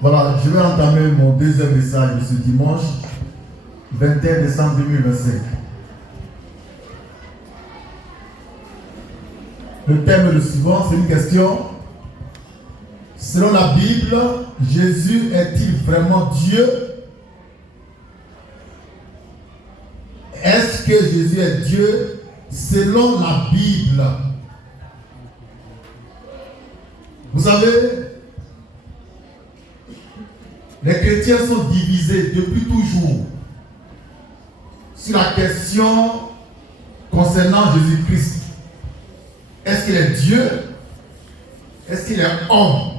Voilà, je vais entamer mon deuxième message de ce dimanche, 21 décembre 2025. Le thème est le suivant, c'est une question. Selon la Bible, Jésus est-il vraiment Dieu? Est-ce que Jésus est Dieu selon la Bible? Vous savez, les chrétiens sont divisés depuis toujours sur la question concernant Jésus-Christ. Est-ce qu'il est Dieu? Est-ce qu'il est homme?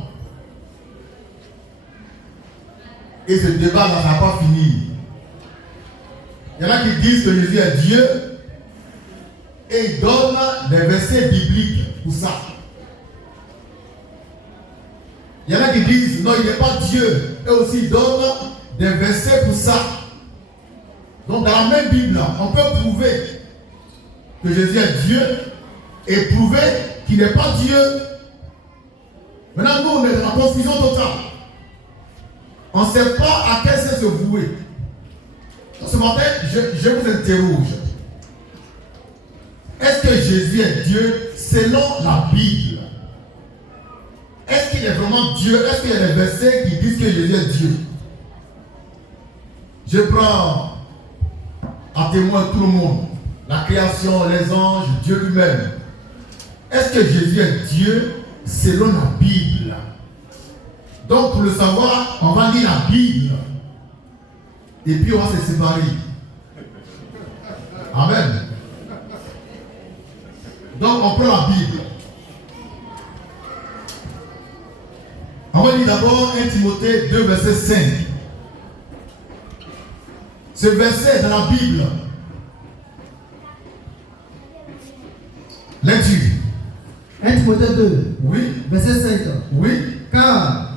Et ce débat ne va pas finir. Il y en a qui disent que Jésus est Dieu et ils donnent des versets bibliques pour ça. Il y en a qui disent non, il n'est pas Dieu. Et aussi ils donnent des versets pour ça. Donc dans la même Bible, on peut prouver que Jésus est Dieu et prouver qu'il n'est pas Dieu. Maintenant, nous, on est dans la confusion totale. On ne sait pas à quel sens se vouer. Ce matin, je vous interroge. Est-ce que Jésus est Dieu selon la Bible? Est-ce qu'il est vraiment Dieu? Est-ce qu'il y a des versets qui disent que Jésus est Dieu? Je prends à témoin tout le monde. La création, les anges, Dieu lui-même. Est-ce que Jésus est Dieu selon la Bible? Donc pour le savoir, on va lire la Bible. Et puis on va se séparer. Amen. Donc on prend la Bible. On va lire d'abord 1 Timothée 2, verset 5. Ce verset est dans la Bible. Lecture. 1 Timothée 2, Oui. verset 5. Oui. Car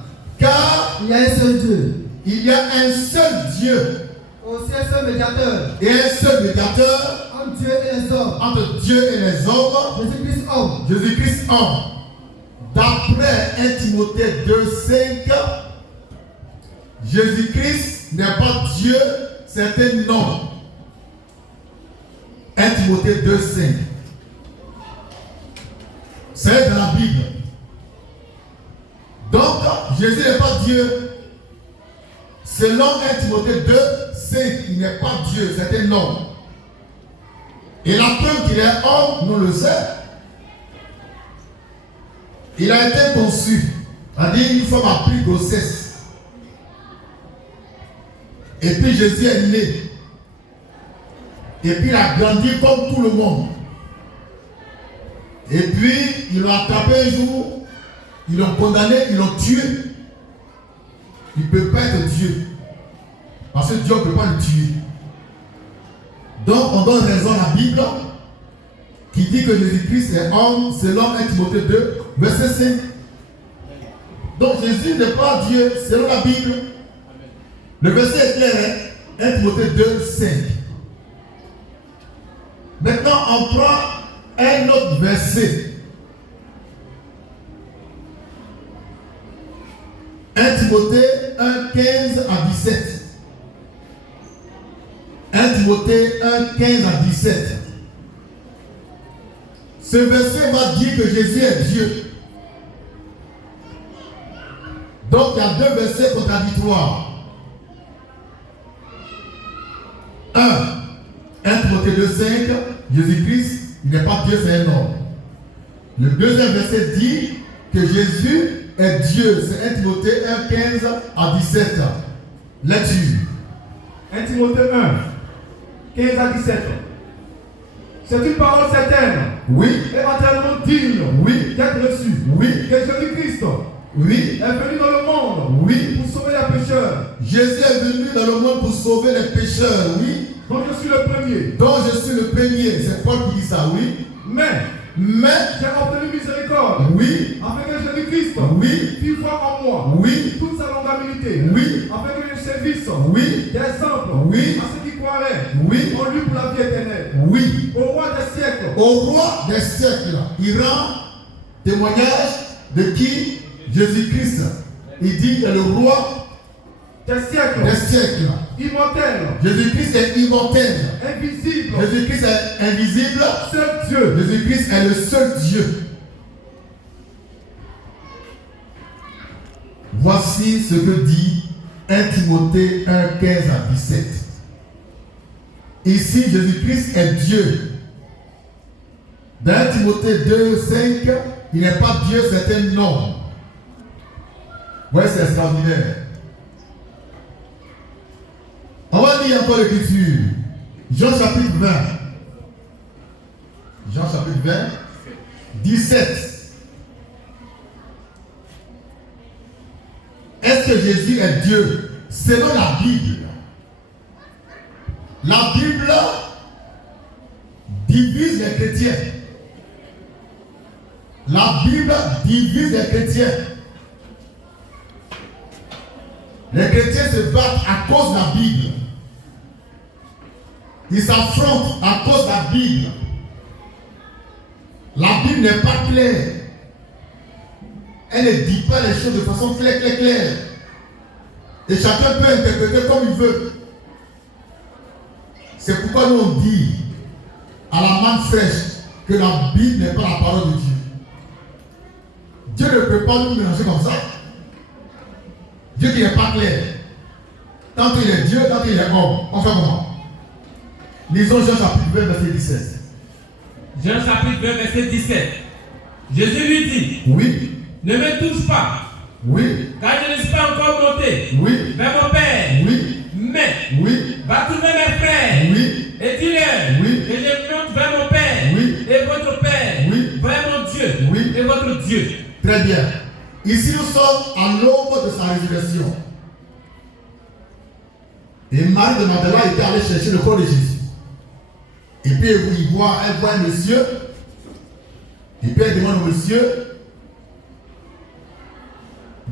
il y a un seul Dieu. Il y a un seul Dieu. Aussi un seul médiateur. Et un seul médiateur Entre Dieu et les hommes. entre Dieu et les hommes. Jésus-Christ homme. Jésus-Christ homme. D'après 1 Timothée 2, 5, Jésus-Christ n'est pas Dieu, c'est un nom. 1 Timothée 2, 5. C'est dans la Bible. Donc, Jésus n'est pas Dieu. Selon 1 Timothée 2, 5, il n'est pas Dieu, c'est un homme. Et la preuve qu'il est homme, nous le savons. Il a été conçu, c'est-à-dire une femme a pris grossesse. Et puis Jésus est né. Et puis il a grandi comme tout le monde. Et puis ils l'ont attrapé un jour, ils l'ont condamné, ils l'ont tué. Il ne peut pas être Dieu. Parce que Dieu ne peut pas le tuer. Donc on donne raison à la Bible qui dit que Jésus-Christ est homme selon 1 Timothée 2, verset 5. Donc Jésus n'est pas Dieu selon la Bible. Le verset est clair, hein? 1 Timothée 2, 5. Maintenant, on prend un autre verset. 1 Timothée 1, 15 à 17. 1 Timothée 1, 15 à 17. Ce verset va dire que Jésus est Dieu. Donc il y a deux versets contradictoires. 1 Timothée 2, 5, Jésus-Christ, il n'est pas Dieu, c'est un homme. Le deuxième verset dit que Jésus est Dieu. C'est 1 Timothée 1, 15 à 17. Lecture. 1 Timothée 1, 15 à 17. C'est une parole certaine. Oui. Et matériellement digne. Oui. D'être reçue. Oui. Que Jésus-Christ Oui. est venu dans le monde. Oui. Pour sauver les pécheurs. Jésus est venu dans le monde pour sauver les pécheurs. Oui. Donc je suis le premier. Donc je suis le premier. C'est Paul qui dit ça. Oui. Mais j'ai obtenu miséricorde. Oui. Afin que Jésus-Christ Oui. puisse voir en moi. Oui. Toute sa longanimité. Oui. Afin que je servisse. Oui. D'exemple. Oui. À ceux qui croiraient. Oui. En lui pour la vie éternelle. Oui. Au roi des siècles. Au roi des siècles. Il rend témoignage de qui? Jésus-Christ. Il dit qu'il est le roi des siècles, des siècles. immortel, Jésus-Christ est immortel. invisible, Jésus-Christ est invisible. seul Dieu. Jésus-Christ est le seul Dieu. Voici ce que dit 1 Timothée 1, 15 à 17. Ici, Jésus-Christ est Dieu. Dans 1 Timothée 2, 5, il n'est pas Dieu, c'est un nom. Ouais, c'est extraordinaire. On va lire encore l'écriture. Jean chapitre 20. Jean chapitre 20, 17. Est-ce que Jésus est Dieu? Selon la Bible. La Bible divise les chrétiens. La Bible divise les chrétiens. Les chrétiens se battent à cause de la Bible. Ils s'affrontent à cause de la Bible. La Bible n'est pas claire. Elle ne dit pas les choses de façon claire. Et chacun peut interpréter comme il veut. C'est pourquoi nous on dit à la manne fraîche que la Bible n'est pas la parole de Dieu. Dieu ne peut pas nous mélanger comme ça. Dieu qui n'est pas clair. Tant qu'il est Dieu, tant qu'il est homme. On fait comment? Lisons Jean chapitre 20, verset 17. Jean chapitre 20, verset 17. Jésus lui dit, Oui. ne me touche pas, Oui. car je ne suis pas encore monté Oui. vers mon Père. Oui. Mais Oui. va trouver mes frères Oui. et dis-leur Oui. que je monte vers mon Père Oui. et votre Père, Oui. vers mon Dieu Oui. et votre Dieu. Très bien. Ici, nous sommes à l'aube de sa résurrection. Et Marie de Magdala était allée chercher le corps de Jésus. Et puis, elle voit un monsieur. Et puis, elle demande au monsieur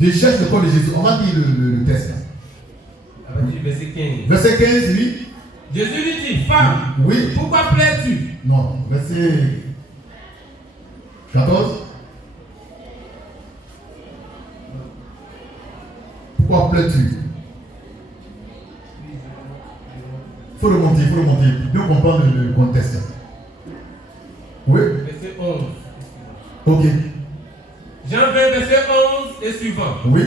de chercher le corps de Jésus. On va dire le texte. À partir du verset 15. Verset 15, oui. Jésus lui dit, femme, Oui. pourquoi plais-tu? Non, verset 14. Pourquoi pleures-tu? Il faut remonter. Bien comprendre le contexte. Oui? Verset 11. Ok. Jean 20, verset 11 et suivant. Oui.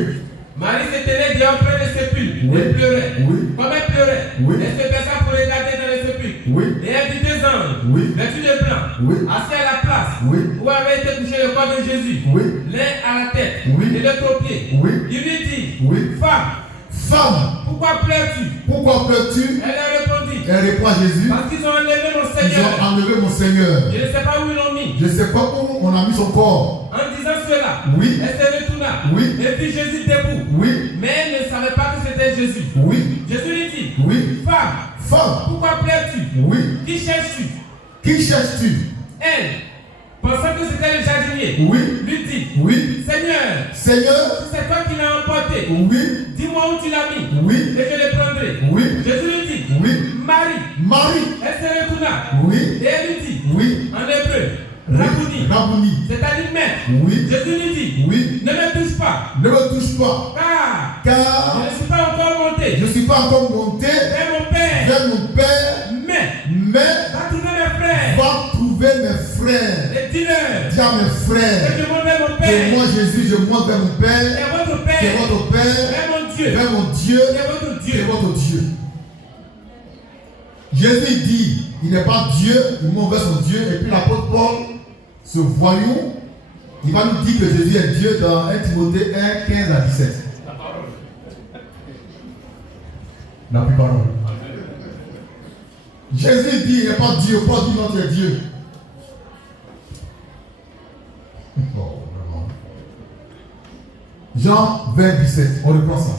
Marie se tenait dehors près des sépulcres Oui. et pleurait. Oui. Comme elle pleurait, Oui. elle se baissa pour regarder dans les sépulcres. Oui. Et elle vit deux anges, Oui. vêtus de blanc, Oui. assis à la place Oui. où avait été couché le corps de Jésus, Oui. l'un à la tête Oui. et l'autre aux pieds. Oui. Il lui dit, Oui. femme, Femme, pourquoi pleures-tu? pourquoi pleures-tu? Elle a répondu, Elle répond à Jésus. parce qu'ils ont enlevé mon Ils Seigneur. ont enlevé mon Seigneur. Je ne sais pas où ils l'ont mis. Je ne sais pas où on a mis son corps. En disant cela, Oui. elle se retourna Oui. et vit Jésus debout. Oui. Mais elle ne savait pas que c'était Jésus. Oui. Jésus lui dit, Oui. femme, Femme. pourquoi pleures-tu? Oui. Qui cherches-tu? Qui cherches-tu? Elle, pensant que c'était le jardinier, Oui. lui dit, Oui. Seigneur, Seigneur. si c'est toi qui l'as emporté, Oui. dis-moi où tu l'as mis, Oui. et je le prendrai. Oui. Jésus lui dit, Oui. Marie. Marie. Elle se retourna, Oui. et elle lui dit, Oui. en hébreu, Rabouni, Rabouni. c'est-à-dire maître. Oui. Jésus lui dit, Oui. ne me touche pas, Ne me touche pas. car je Car ne suis pas encore monté je ne suis pas encore monté vers mon Père, vers mon Père. mais Mais va trouver mes frères, va trouver mes frères. et dis-leur Dis à mes que frères. je monte vers mon Que Père, moi Jésus, je monte vers mon et Père. votre Qui est Père, votre Père. vers mon Dieu, Vers mon Dieu. et votre Qui est Dieu. votre Dieu. Jésus dit, il n'est pas Dieu, il monte vers son Dieu. Et puis l'apôtre Paul, ce voyou, il va nous dire que Jésus est Dieu dans 1 Timothée 1, 15 à 17. La parole. Jésus dit, il n'est pas Dieu. Paul dit, non, tu es Dieu. Oh, vraiment. Jean 20, 17. On reprend ça.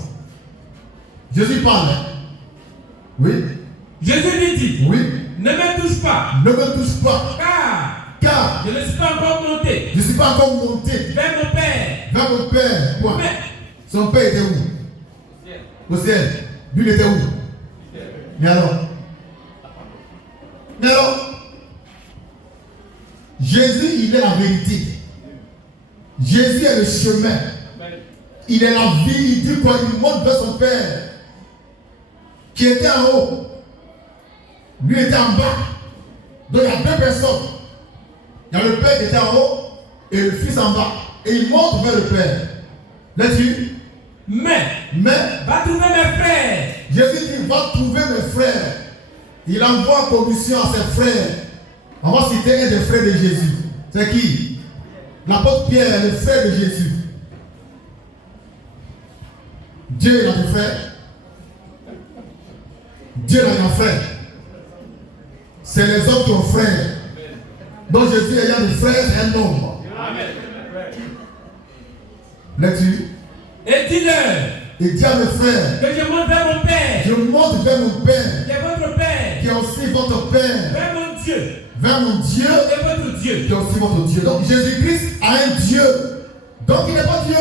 Jésus parle. Oui. Jésus lui dit, Oui. ne me touche pas, Ne me touche pas. Car je ne suis pas encore monté je ne suis pas encore monté vers mon Père. vers mon Père. Quoi? Mais Son Père était où? Au ciel. Lui, il était où? Mais alors? Jésus, il est la vérité. Jésus est le chemin. Il est la vie, il dit quoi? Il monte vers son Père, qui était en haut. Lui était en bas. Donc il y a deux personnes. Il y a le Père qui était en haut et le Fils en bas. Et il monte vers le Père. Là-dessus. Mais, va trouver mes frères. Jésus dit, va trouver mes frères. Il envoie commission à ses frères. On va citer un des frères de Jésus. C'est qui? L'apôtre Pierre, le frère de Jésus. Dieu il a des frères. Dieu il a des frères. C'est les hommes qui ont frères. Donc Jésus ayant des frères, c'est un homme. Amen. Là-dessus. Et dis-leur. Et dis à mes frères. Que je monte vers mon Père. Je monte vers mon Père. Qui est votre Père. Qui est aussi votre Père. Vers mon Dieu. Vers mon Dieu. Et votre Dieu. Qui est aussi votre Dieu. Donc Jésus-Christ a un Dieu. Donc il n'est pas Dieu.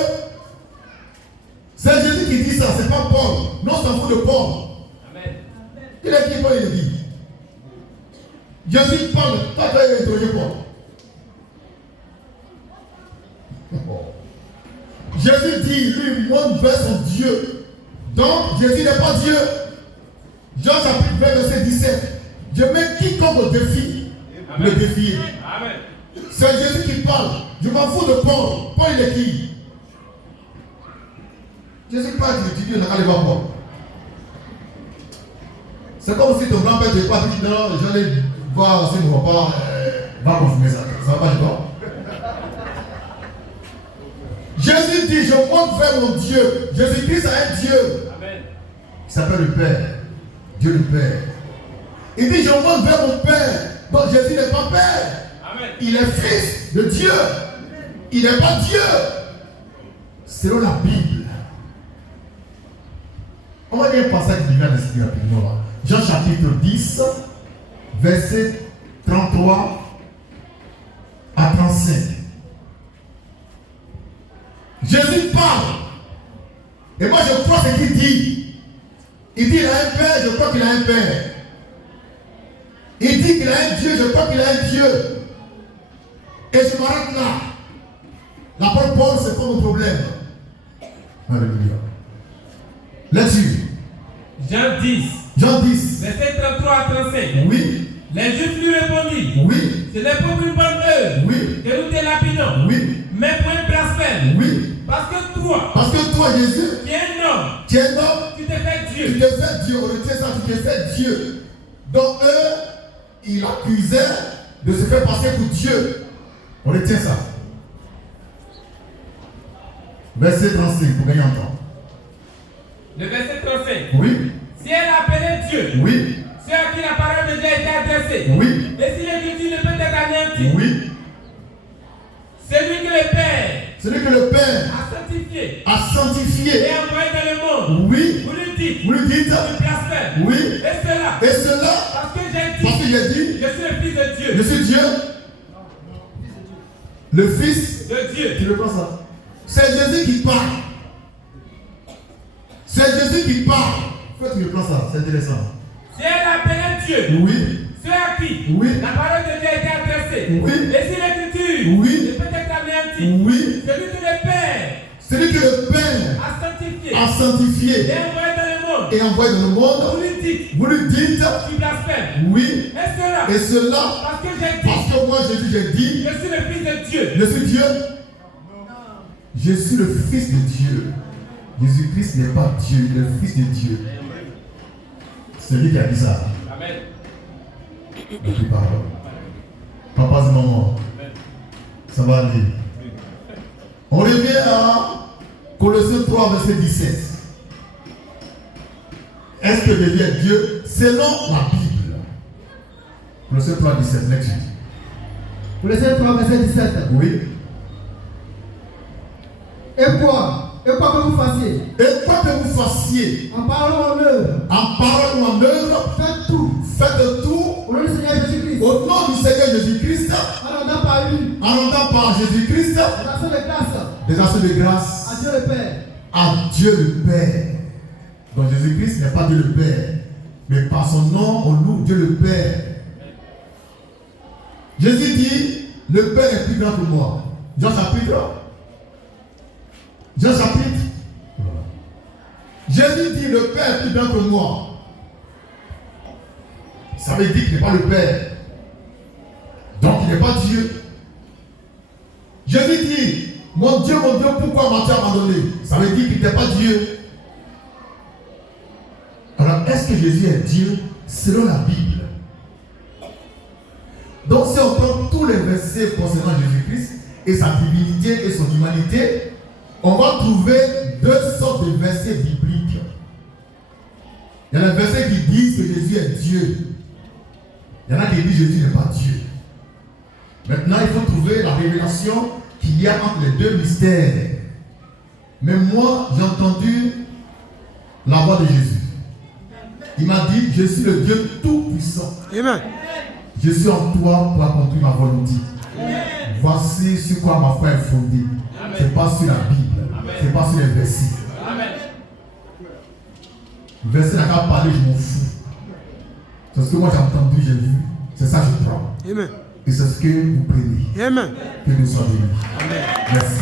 C'est Jésus qui dit ça, c'est pas Paul. Non, on s'en fout de Paul. Amen. Il est qui Paul, il dit. Jésus parle, toi tu as interrogé Paul. Jésus dit, lui monte vers son Dieu. Donc Jésus n'est pas Dieu. Jean chapitre 20 verset 17. Je mets quiconque au défi, le défier. Amen. C'est Jésus qui parle. Je m'en fous de Paul. Paul il est qui? Jésus parle de Dieu, n'a qu'à aller voir Paul. C'est comme si ton grand-père te pas dit non, j'allais voir si mon papa va confirmer ça. Ça va pas du tout. Jésus dit, je monte vers mon Dieu. Jésus-Christ a un Dieu. Amen. Il s'appelle le Père. Dieu le Père. Il dit, je monte vers mon Père. Donc Jésus n'est pas Père. Amen. Il est fils de Dieu. Il n'est pas Dieu. Selon la Bible. On va lire un passage qui vient d'esprit rapidement là. Jean chapitre 10, verset 33 à 35. Jésus parle. Et moi je crois ce qu'il dit. Il dit qu'il a un Père, je crois qu'il a un Père. Il dit qu'il a un Dieu, je crois qu'il a un Dieu. Et je m'arrête là. L'apôtre Paul, c'est pas mon problème. Alléluia. Là-dessus. Jean 10. Jean 10. Verset 33 à 35. Oui. Les Juifs lui répondirent. Oui. Ce n'est pas pour une bonne heure Oui. que nous te lapidons. Oui. Mais pour un blasphème. Oui. Parce que toi, Jésus, qui es un homme, tu es un homme, tu te fais Dieu. tu te fais Dieu, on retient ça, tu te fais Dieu. Donc eux, ils l'accusaient de se faire passer pour Dieu. On retient ça. Verset 35, pour gagner en temps. Le verset 35. Oui. Si elle appelait Dieu, Oui. c'est à qui la parole de Dieu a été adressée. Oui. Et si l'écriture ne peut être anéantie, Oui. celui que le Père Celui que le Père a sanctifié et et envoyé dans le monde, oui. vous lui dites, Vous lui dites, tu blasphèmes. oui. Et cela, Et cela, parce que j'ai parce que dit, j'ai dit, je suis le Fils de Dieu. je suis Dieu, le Fils De Dieu. Tu reprends ça. C'est Jésus qui parle. C'est Jésus qui parle. Faut que tu reprends ça, c'est intéressant. Si elle appelait Dieu, Oui. ceux à qui Oui. la parole de Dieu a été adressée. Oui. Et si l'écriture Oui. ne peut être anéantie, Oui. celui que le Père Celui que le Père a sanctifié a sanctifié et envoyé dans le monde, et envoyé dans le vous monde, lui dites, vous lui dites, tu blasphèmes. oui. Et Et cela, parce que j'ai dit, parce que moi Jésus, j'ai dit, je suis le Fils de Dieu. je suis Dieu. Je suis le Fils de Dieu. Jésus-Christ n'est pas Dieu, il est le Fils de Dieu. C'est lui qui a dit ça. Amen. Depuis pardon. Papa et maman. Ça va aller. On revient à Colossiens 3, verset 17. Est-ce que Jésus est Dieu selon la Bible? Colossiens 3, 17, lecture. Colossiens 3, verset 17. Oui. Et quoi que vous fassiez, Et quoi que vous fassiez, en parlant en œuvre, en parole ou en œuvre, faites tout faites tout au nom du Seigneur Jésus-Christ, au nom du Seigneur Jésus-Christ, en rendant par lui en rendant par Jésus-Christ des actions de grâce des actions de grâce à Dieu le Père. à Dieu le Père. Donc Jésus-Christ n'est pas Dieu le Père, mais par son nom, on loue Dieu le Père. Jésus dit, le Père est plus grand que moi. Jean chapitre Jésus dit, le Père est plus grand que moi. Ça veut dire qu'il n'est pas le Père. Donc il n'est pas Dieu. Jésus dit, mon Dieu, pourquoi m'as-tu abandonné? Ça veut dire qu'il n'était pas Dieu. Alors, est-ce que Jésus est Dieu selon la Bible? Donc, si on prend tous les versets concernant Jésus-Christ et sa divinité et son humanité, on va trouver deux sortes de versets bibliques. Il y a les versets qui disent que Jésus est Dieu. Il y en a qui disent que Jésus n'est pas Dieu. Maintenant, il faut trouver la révélation qu'il y a entre les deux mystères. Mais moi, j'ai entendu la voix de Jésus. Il m'a dit, je suis le Dieu tout-puissant. Amen. Je suis en toi pour accomplir ma volonté. Voici sur quoi ma foi est fondée. Ce n'est pas sur la Bible. Ce n'est pas sur les versets. Le verset n'a qu'à parler, je m'en fous. C'est ce que moi j'ai entendu, j'ai vu. C'est ça que je prends. Amen. Et c'est ce que vous prenez. Amen. Que nous soyons bénis. Merci.